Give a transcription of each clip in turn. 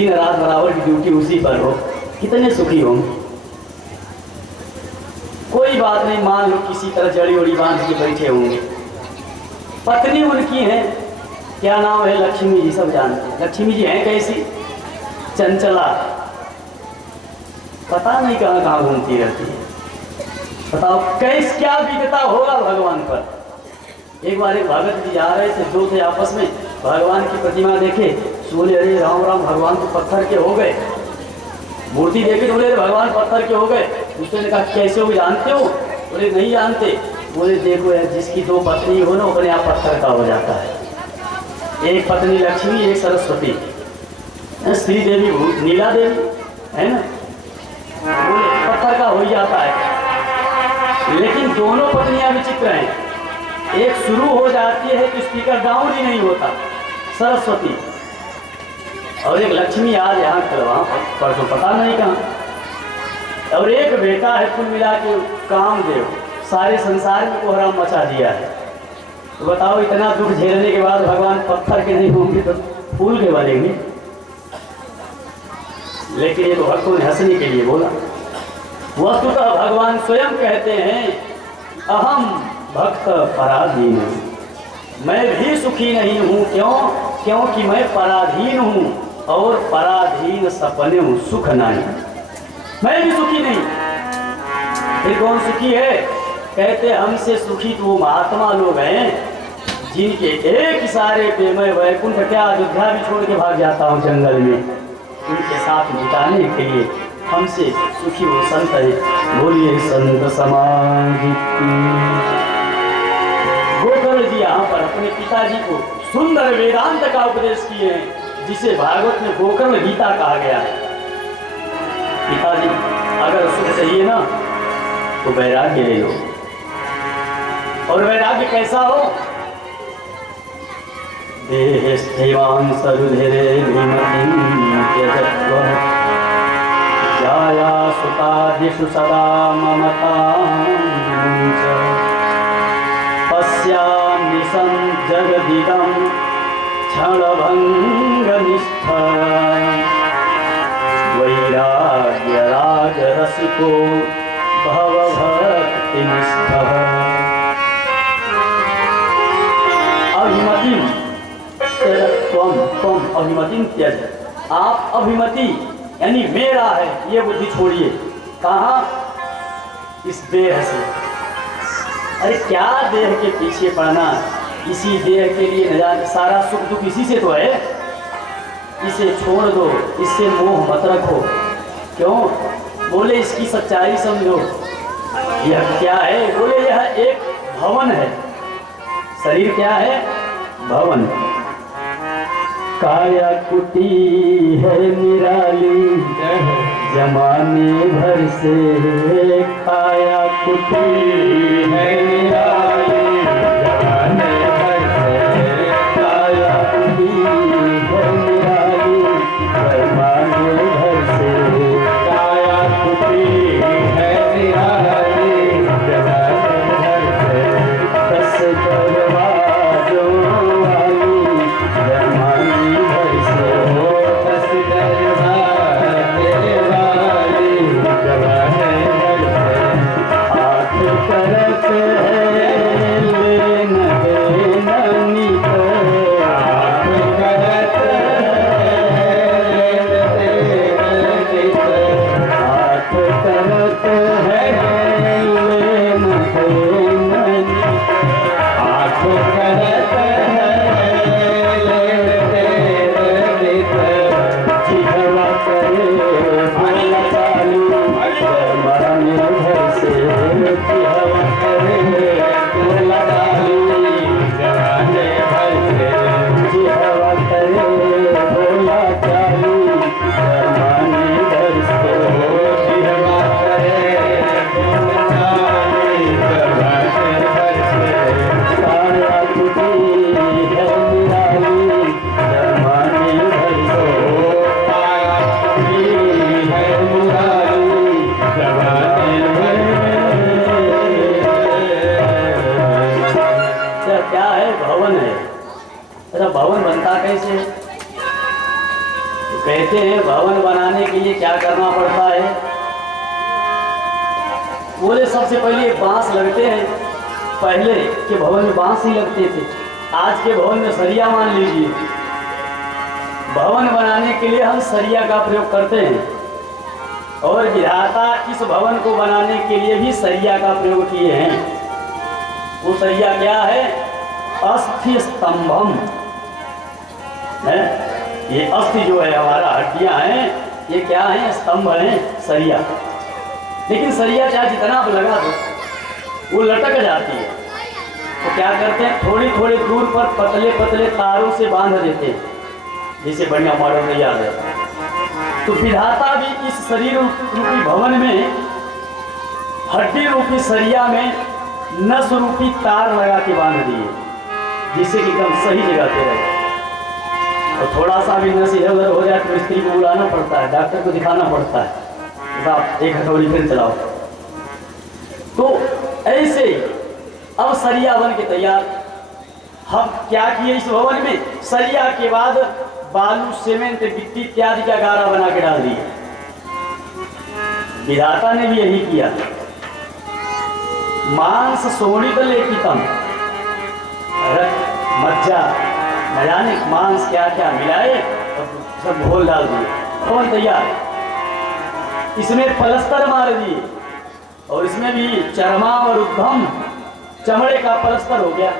दिन रात बराबर की ड्यूटी उसी पर हो, कितने सुखी होंगे। कोई बात नहीं, मान लो किसी तरह जड़ी उड़ी बांध के बैठे होंगे। पत्नी उनकी है, क्या नाम है, लक्ष्मी जी, सब जानते हैं। लक्ष्मी जी हैं कैसी, चंचला, पता नहीं कहाँ कहाँ घूमती रहती है। बताओ कैस क्या बीतता होगा भगवान पर। एक बार एक भगत जी जा रहे थे, दो थे आपस में, भगवान की प्रतिमा देखे, बोले अरे राम राम, भगवान तो पत्थर के हो गए। मूर्ति देखे बोले भगवान पत्थर के हो गए। दूसरे ने कहा कैसे हो, जानते हो? बोले नहीं जानते। बोले देखो यार, जिसकी दो पत्नी हो ना, अपने आप पत्थर का हो जाता है। एक पत्नी लक्ष्मी, एक सरस्वती, श्री देवी, नीला देवी है ना, बोले पत्थर का हो जाता है। लेकिन दोनों पत्नियां विचित्र हैं। एक शुरू हो जाती है तो स्पीकर डाउन ही नहीं होता, सरस्वती, और एक लक्ष्मी आज यहाँ कर वहाँ पर तो पता नहीं कहाँ। और एक बेटा है कुल मिला के कामदेव, सारे संसार में कोहराम मचा दिया है। तो बताओ इतना दुख झेलने के बाद भगवान पत्थर के नहीं होंगे तो फूल के बनेंगे। लेकिन ये तो भक्तों ने हंसने के लिए बोला। वस्तुतः भगवान स्वयं कहते हैं अहम भक्त पराधीन हूँ, मैं भी सुखी नहीं हूँ। क्यों? क्योंकि मैं पराधीन हूँ और पराधीन सपने हूँ, सुख नहीं, मैं भी सुखी नहीं। फिर कौन सुखी है? कहते हमसे सुखी तो वो महात्मा लोग हैं जिनके एक इशारे पे मैं वैकुंठ क्या अयोध्या भी छोड़ के भाग जाता हूँ जंगल में, उनके साथ बिताने के लिए। हमसे सुखी वो संत है। बोलिए संत समाज की। गोकर्ण जी यहाँ पर अपने पिताजी को सुंदर वेदांत का उपदेश किए हैं, जिसे भागवत में गोकर्ण गीता कहा गया है। पिताजी अगर सुख चाहिए ना तो वैराग्य ले लो। और वैराग्य कैसा हो? देहस्थैवां सरुधिरे भीमतिं त्यजत्वा जाया सुतादिषु सदा ममतां च पश्यामि जगदिदं क्षणभङ्गनिष्ठा वैराग्यरागरसिको भवभक्तिनिष्ठः अभिमतिं त्वम अभिमतिं त्यज। आप अभिमति यानी मेरा है ये बुद्धि छोड़िए। कहाँ? इस देह से। अरे क्या देह के पीछे पड़ना, इसी देह के लिए न जाने सारा सुख दुख इसी से तो है। इसे छोड़ दो, इससे मोह मत रखो। क्यों? बोले इसकी सच्चाई समझो। यह क्या है? बोले यह एक भवन है। शरीर क्या है? भवन। काया कुटी है निराली जमाने भर से, काया कुटी है निराली जमाने भर से, काया कुटी है निराली जमाने भर से, काया कुटी है निराली जमाने भर से, दस दरवाजों वाली जमाने भर से, दस दरवाजे वाली जमाने भर से, आठ तरफ है कहते हैं भवन बनाने के लिए क्या करना पड़ता है? बोले सबसे पहले बांस लगते हैं। पहले के भवन में बांस ही लगते थे, आज के भवन में सरिया मान लीजिए। भवन बनाने के लिए हम सरिया का प्रयोग करते हैं और विधाता इस भवन को बनाने के लिए भी सरिया का प्रयोग किए हैं। वो सरिया क्या है? अस्थि स्तंभम है। ये अस्थि जो है हमारा हड्डियां हैं, ये क्या है? स्तंभ हैं, सरिया। लेकिन सरिया चाहे जितना लगा दो वो लटक जाती है। तो क्या करते हैं? थोड़ी थोड़ी दूर पर पतले पतले तारों से बांध देते हैं, जैसे बढ़िया मॉडल तैयार है। तो विधाता भी इस शरीर रूपी भवन में हड्डी रूपी सरिया में नस रूपी तार लगा के बांध दिए, जिससे कि एकदम सही जगह पे रहे। और थोड़ा सा भी नस इधर उधर हो जाए तो मिस्त्री को बुलाना पड़ता है, डॉक्टर को दिखाना पड़ता है, आप एक हथौड़ी फिर चलाओ। तो ऐसे ही अब सरिया बन के तैयार। हम क्या किए इस भवन में? सरिया के बाद बालू, सीमेंट, गिट्टी इत्यादि का गारा बना के डाल दिया। विधाता ने भी यही किया। मांस सोनित लेपितम, मज्जा न जाने मांस क्या क्या मिलाए और सब घोल डाल दिए, भवन तैयार। इसमें पलस्तर मार दिए और इसमें भी चरमा और उद्धम चमड़े का पलस्तर हो गया,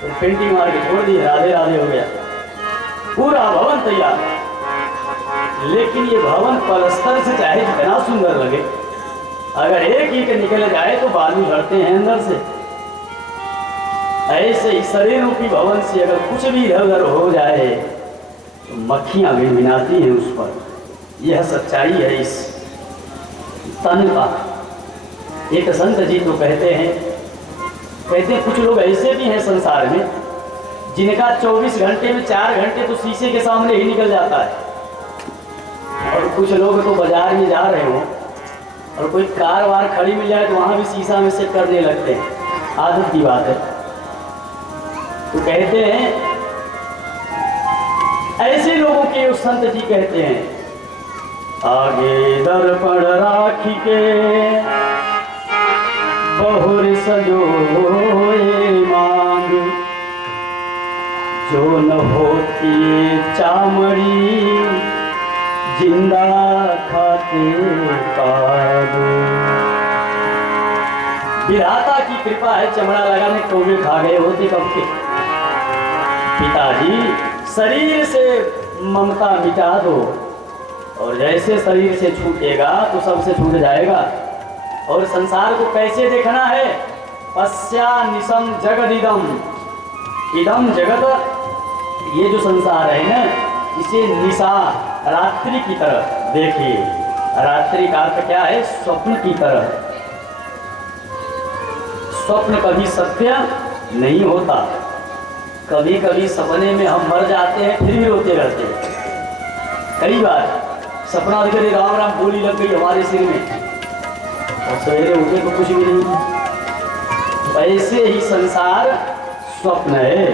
फिर पेंटिंग मार के छोड़ दी, राधे राधे हो गया, पूरा भवन तैयार। लेकिन ये भवन पलस्तर से चाहे जितना सुंदर लगे, अगर एक ईंट निकल जाए तो बालू झड़ते हैं अंदर से। ऐसे ही शरीर रूपी भवन से अगर कुछ भी इधर उधर हो जाए तो मक्खियां भिनभिनाती हैं उस पर। यह सच्चाई है इस तन का। एक संत जी तो कहते हैं कुछ लोग ऐसे भी हैं संसार में जिनका 24 घंटे में 4 घंटे तो शीशे के सामने ही निकल जाता है। और कुछ लोग तो बाजार में जा रहे हो और कोई कार वार खड़ी मिल जाए तो वहां भी शीशा में सेट करने लगते हैं, आदत की बात है। तो कहते हैं ऐसे लोगों के उस संत जी कहते हैं, आगे दर्पण राखी के बहुर सजोए मांग, जो न होती चामड़ी जिंदा खाते कादो। विधाता की कृपा है, चमड़ा लगाने टोमे खा गए होते कब के। पिताजी शरीर से ममता मिटा दो, और जैसे शरीर से छूटेगा तो सबसे छूट जाएगा। और संसार को कैसे देखना है? पश्या निशम जगदिदम, इदम जगत, ये जो संसार है ना, इसे निशा रात्रि की तरह देखिए। रात्रि का अर्थ क्या है? स्वप्न की तरह। स्वप्न कभी सत्य नहीं होता। कभी कभी सपने में हम मर जाते हैं फिर भी रोते रहते हैं। कई बार सपना देखे राम राम गोली लग गई हमारे सिर में और सवेरे उठे तो कुछ भी नहीं। ऐसे ही संसार स्वप्न है।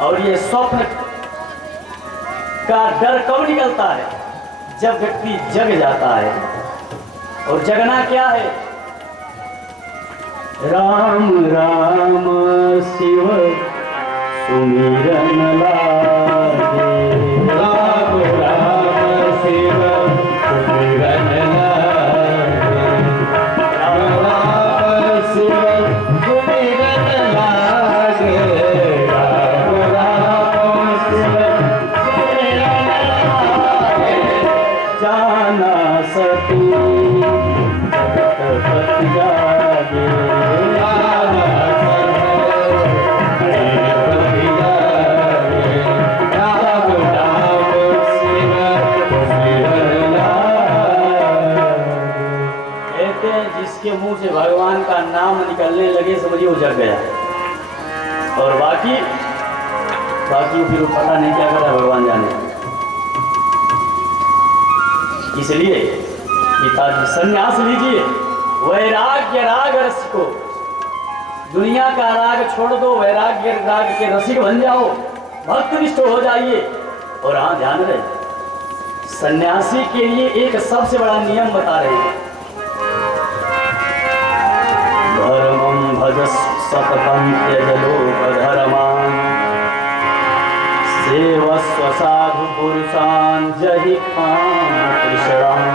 और ये स्वप्न का डर कब निकलता है? जब व्यक्ति जग जाता है। और जगना क्या है? राम राम शिव सुमिरन लागे, राम राम शिव सुमिरन लागे, राम राम शिव सुमिरन लागे, राम राम शिव सुमिरन लागे, जाना सती जगत जागे, जिसके मुंह से भगवान का नाम निकलने लगे समझिए वो जग गया। और बाकी फिर पता नहीं क्या कर रहा भगवान जाने। इसलिए पिताजी संन्यास लीजिए, वैराग्य राग रस को, दुनिया का राग छोड़ दो, वैराग्य राग के रसिक बन जाओ, भक्तनिष्ठ हो जाइए। और हाँ ध्यान रहे, सन्यासी के लिए एक सबसे बड़ा नियम बता रहे हैं। धर्मं भजस सततं त्यज लोकधर्मान् सेवस्व साधु पुरुषान् जहि कामतृषणाम्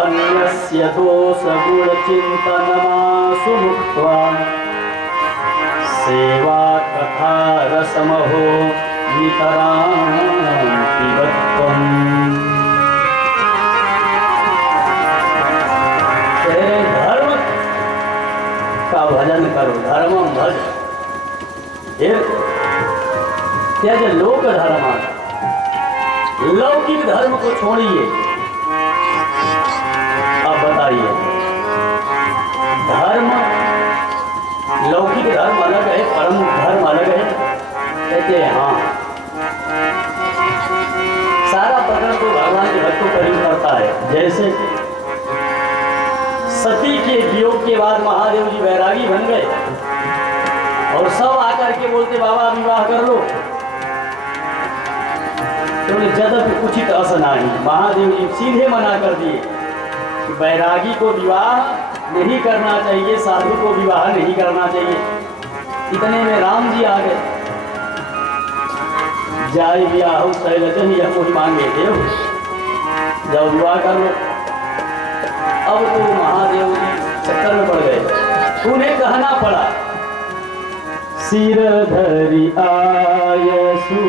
अन्यस्य दोषगुणचिन्तनमाशु मुक्त्वा सेवा कथा रसमहो नितरां पिबत्वम्। धर्म का भजन करो, धर्मं भज। त्यज लोक धर्म, लौकिक धर्म को छोड़िए। अब बताइए, धर्म लौकिक धर्म अलग है, परम धर्म अलग है। कहते हैं हाँ, सारा प्रकरण तो भगवान के भक्तों पर ही करता है। जैसे सती के वियोग के बाद महादेव जी वैरागी बन गए और सब आकर के बोलते बाबा विवाह कर लो, तो जदप उचित असनाही महादेव जी सीधे मना कर दिए कि वैरागी को विवाह नहीं करना चाहिए, साधु को विवाह नहीं करना चाहिए। इतने में राम जी आ गए, जाए विवाह शैलजन यह कोई मांगे देव, जाओ विवाह कर लो। अब तो महादेव जी चक्कर में पड़ गए, उन्हें कहना पड़ा सिर धरि आयसु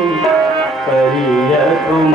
करिय तुम